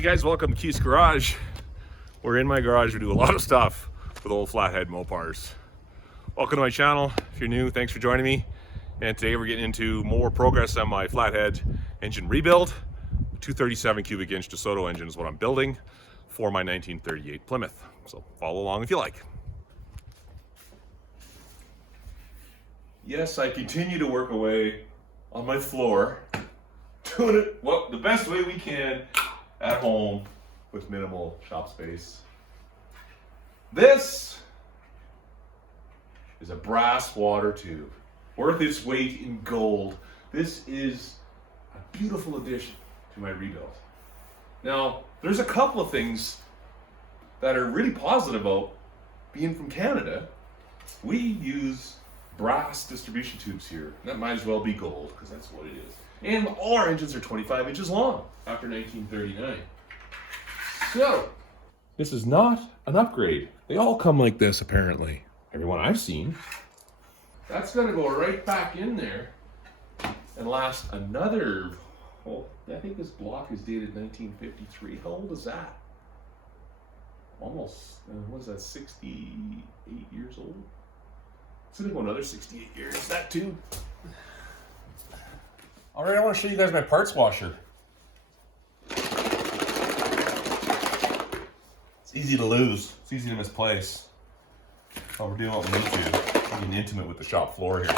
Hey guys, welcome to Keith's Garage. We're in my garage. We do a lot of stuff with old Flathead Mopars. Welcome to my channel. If you're new, thanks for joining me. And today we're getting into more progress on my Flathead engine rebuild. 237 cubic inch DeSoto engine is what I'm building for my 1938 Plymouth. So follow along if you like. Yes, I continue to work away on my floor, doing it the best way we can at home with minimal shop space. This is a brass water tube, worth its weight in gold. This is a beautiful addition to my rebuild. Now, there's a couple of things that are really positive about being from Canada. We use brass distribution tubes here. That might as well be gold, because that's what it is. And all our engines are 25 inches long after 1939. So, this is not an upgrade. They all come like this, apparently. Everyone I've seen. That's gonna go right back in there and last another, I think this block is dated 1953. How old is that? Almost, what is that, 68 years old? It's gonna go another 68 years, that too. All right, I want to show you guys my parts washer. It's easy to lose. It's easy to misplace. Oh, we're doing what we need to. Getting intimate with the shop floor here.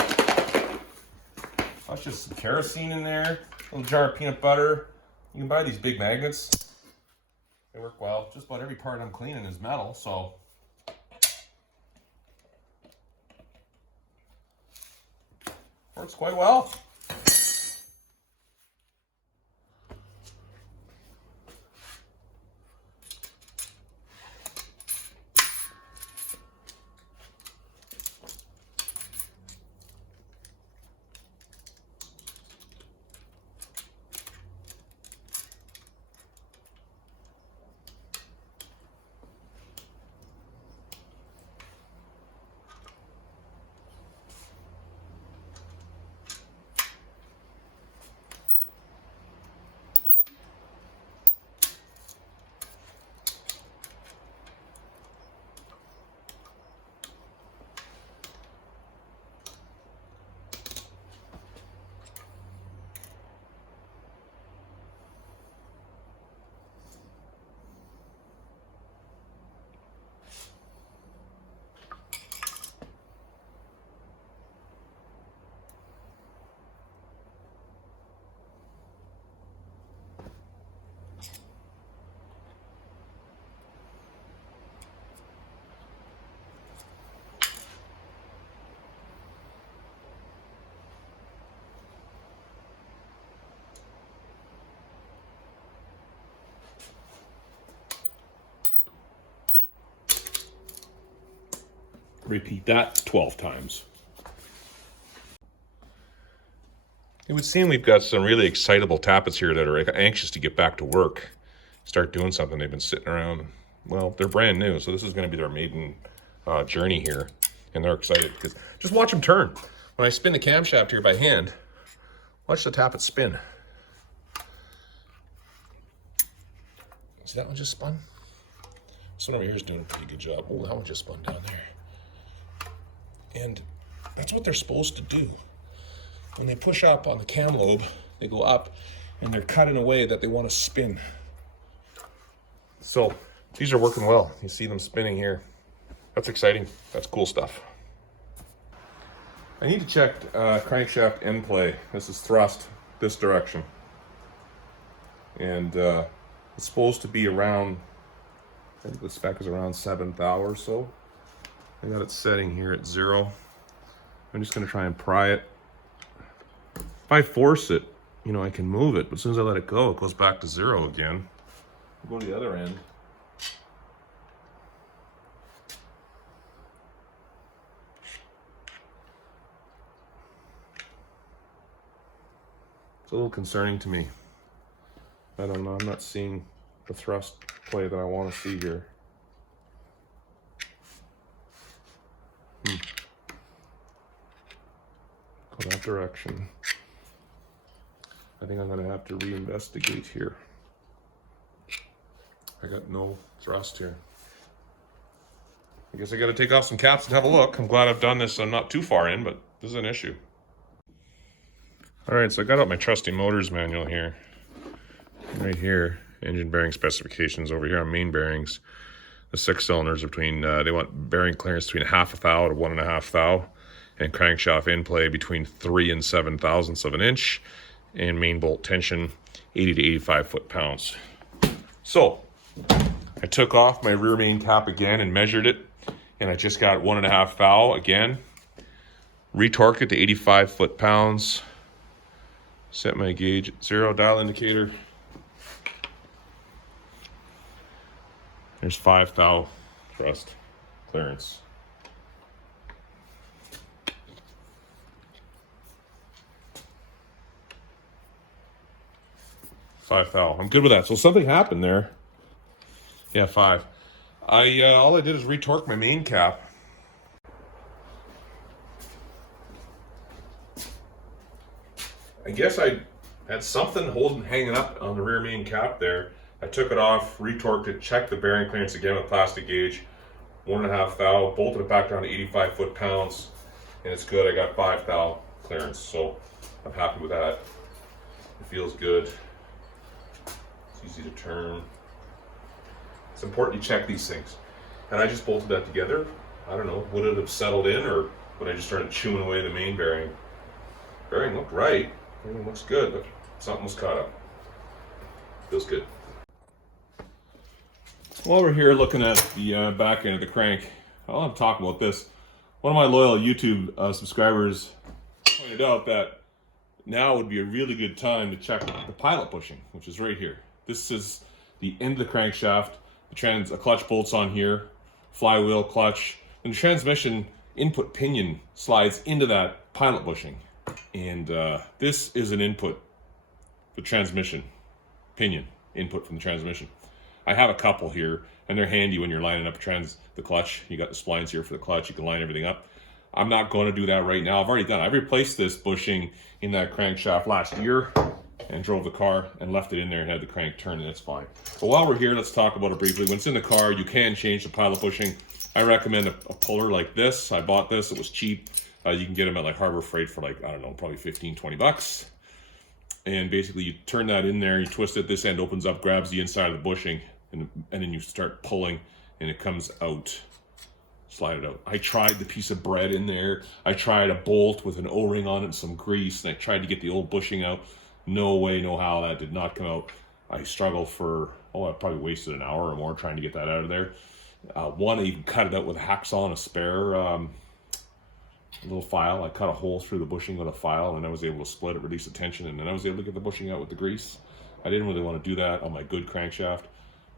That's just some kerosene in there. A little jar of peanut butter. You can buy these big magnets. They work well. Just about every part I'm cleaning is metal, so. Works quite well. Repeat that 12 times. It would seem we've got some really excitable tappets here that are anxious to get back to work, start doing something. They've been sitting around. Well, they're brand new, so this is going to be their maiden journey here, and they're excited because just watch them turn. When I spin the camshaft here by hand, watch the tappet spin. See that one just spun? This one over here is doing a pretty good job. Oh, that one just spun down there. And that's what they're supposed to do. When they push up on the cam lobe, they go up and they're cut in a way that they want to spin. So these are working well. You see them spinning here. That's exciting. That's cool stuff. I need to check crankshaft end play. This is thrust this direction. And it's supposed to be around, I think the spec is around 7th hour or so. I got it setting here at 0. I'm just gonna try and pry it. If I force it, you know, I can move it, but as soon as I let it go, it goes back to 0 again. I'll go to the other end. It's a little concerning to me. I don't know, I'm not seeing the thrust play that I want to see here. Go that direction. I think I'm gonna have to reinvestigate here. I got no thrust here. I guess I got to take off some caps and have a look. I'm glad I've done this. I'm not too far in, but this is an issue. All right, so I got out my trusty motors manual here. Right here, engine bearing specifications over here on main bearings. The 6 cylinders between, they want bearing clearance between 1/2 thou to 1.5 thou, and crankshaft in play between 3 and 7 thousandths of an inch, and main bolt tension 80 to 85 foot-pounds. So, I took off my rear main cap again and measured it, and I just got 1.5 thou again. Retorqued it to 85 foot-pounds. Set my gauge at 0, dial indicator. There's 5 thou thrust clearance. I'm good with that. So something happened there. Yeah, 5. All I did is retorque my main cap. I guess I had something hanging up on the rear main cap there. I took it off, retorqued it, checked the bearing clearance again with plastic gauge, 1.5 thou, bolted it back down to 85 foot-pounds, and it's good. I got 5 thou clearance, so I'm happy with that. It feels good. It's easy to turn. It's important to check these things. And I just bolted that together. I don't know, would it have settled in, or would I just started chewing away the main bearing? Bearing looked right. Everything looks good, but something was caught up. Feels good. While we're here looking at the back end of the crank, I want to talk about this. One of my loyal YouTube subscribers pointed out that now would be a really good time to check the pilot bushing, which is right here. This is the end of the crankshaft. A clutch bolt's on here, flywheel, clutch, and the transmission input pinion slides into that pilot bushing. And this is an input, the transmission pinion input from the transmission. I have a couple here, and they're handy when you're lining up the clutch. You got the splines here for the clutch. You can line everything up. I'm not going to do that right now. I've already done it. I replaced this bushing in that crankshaft last year and drove the car and left it in there and had the crank turn, and it's fine. But while we're here, let's talk about it briefly. When it's in the car, you can change the pilot bushing. I recommend a puller like this. I bought this. It was cheap. You can get them at like Harbor Freight for like, I don't know, probably 15, 20 bucks. And basically you turn that in there, you twist it, this end opens up, grabs the inside of the bushing, and then you start pulling and it comes out. Slide it out. I tried the piece of bread in there. I tried a bolt with an O-ring on it and some grease, and I tried to get the old bushing out. No way, no how, that did not come out. I struggled for, I probably wasted an hour or more trying to get that out of there. One, I even cut it out with a hacksaw and a spare little file. I cut a hole through the bushing with a file, and I was able to split it, release the tension, and then I was able to get the bushing out with the grease. I didn't really want to do that on my good crankshaft,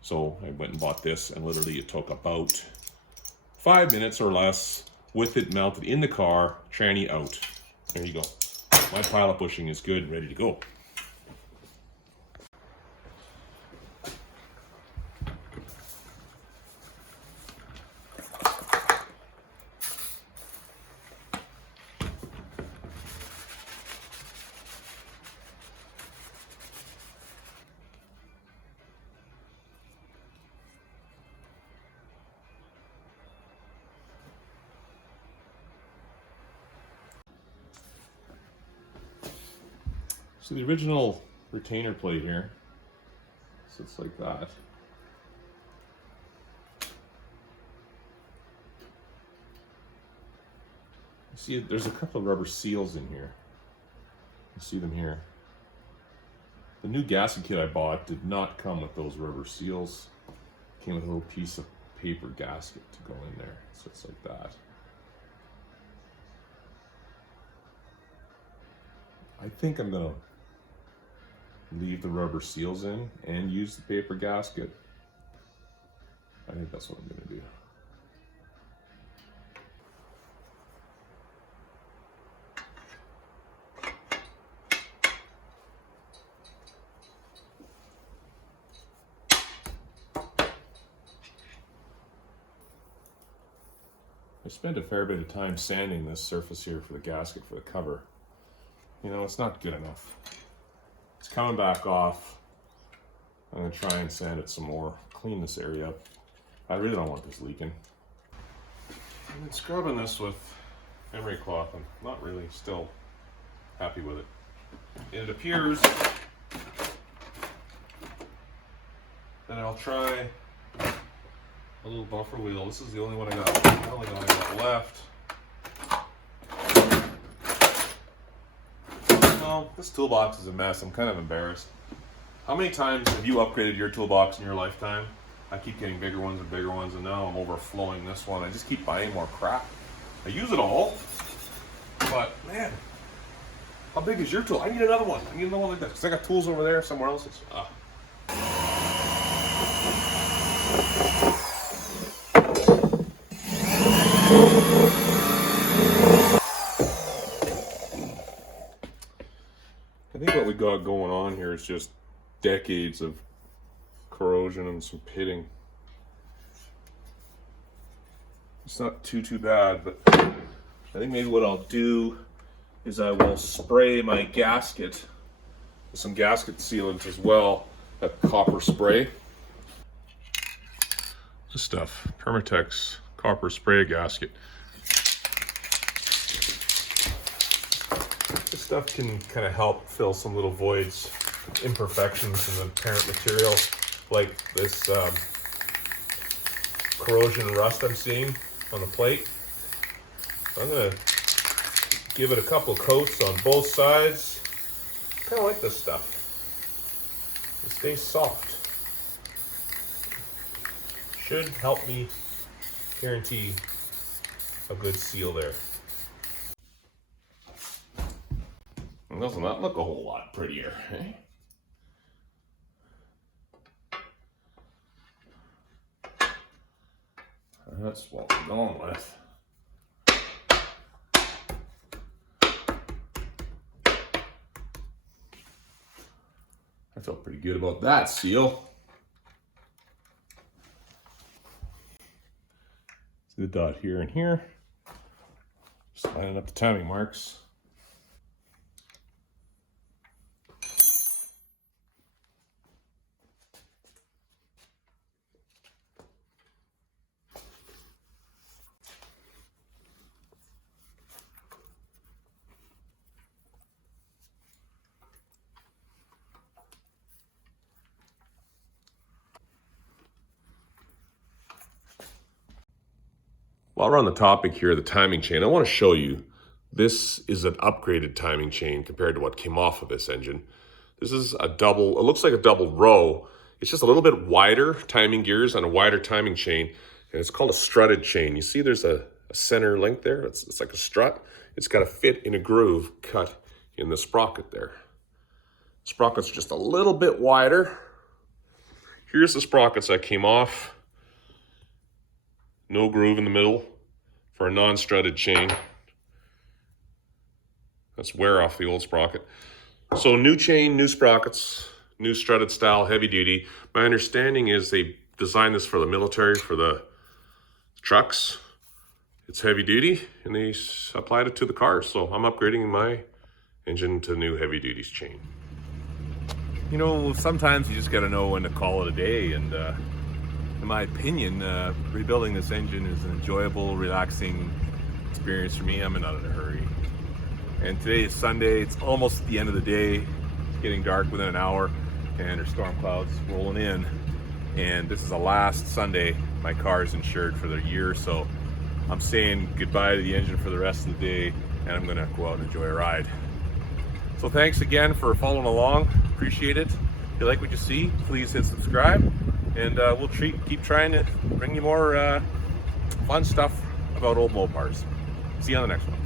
so I went and bought this, and literally it took about 5 minutes or less with it melted in the car, tranny out. There you go. My pilot bushing is good, ready to go. So the original retainer plate here sits like that. You see, there's a couple of rubber seals in here. You see them here. The new gasket kit I bought did not come with those rubber seals. It came with a little piece of paper gasket to go in there. So it's like that. I think I'm gonna leave the rubber seals in and use the paper gasket. I think that's what I'm gonna do. I spent a fair bit of time sanding this surface here for the gasket for the cover. You know, it's not good enough. It's coming back off. I'm gonna try and sand it some more, clean this area up. I really don't want this leaking. I've been scrubbing this with emery cloth. I'm not really still happy with it. And it appears that I'll try a little buffer wheel. This is the only one I got, left. No, this toolbox is a mess. I'm kind of embarrassed. How many times have you upgraded your toolbox in your lifetime? I keep getting bigger ones, and now I'm overflowing this one. I just keep buying more crap. I use it all, but man, how big is your tool? I need another one. I need another one like this, because I got tools over there somewhere else. I think what we got going on here is just decades of corrosion and some pitting. It's not too bad, but I think maybe what I'll do is I will spray my gasket with some gasket sealant as well, that copper spray. This stuff, Permatex copper spray gasket. This stuff can kind of help fill some little voids, imperfections in the parent material, like this corrosion and rust I'm seeing on the plate. I'm gonna give it a couple coats on both sides. Kind of like this stuff. It stays soft. Should help me guarantee a good seal there. And doesn't that look a whole lot prettier, eh? That's what we're going with. I felt pretty good about that seal. See the dot here and here. Just lining up the timing marks. While we're on the topic here, the timing chain, I want to show you, this is an upgraded timing chain compared to what came off of this engine. This is a double, it looks like a double row. It's just a little bit wider timing gears on a wider timing chain, and it's called a strutted chain. You see there's a center link there? It's like a strut. It's got to fit in a groove cut in the sprocket there. Sprocket's just a little bit wider. Here's the sprockets that came off. No groove in the middle for a non-strutted chain. That's wear off the old sprocket. So new chain, new sprockets, new strutted style, heavy duty. My understanding is they designed this for the military, for the trucks. It's heavy duty, and they applied it to the cars. So I'm upgrading my engine to new heavy duties chain. You know, sometimes you just gotta know when to call it a day, and in my opinion, rebuilding this engine is an enjoyable, relaxing experience for me. I'm not in a hurry. And today is Sunday. It's almost the end of the day. It's getting dark within an hour, and there's storm clouds rolling in. And this is the last Sunday my car is insured for the year, so I'm saying goodbye to the engine for the rest of the day, and I'm gonna go out and enjoy a ride. So thanks again for following along. Appreciate it. If you like what you see, please hit subscribe. And we'll keep trying to bring you more fun stuff about old Mopars. See you on the next one.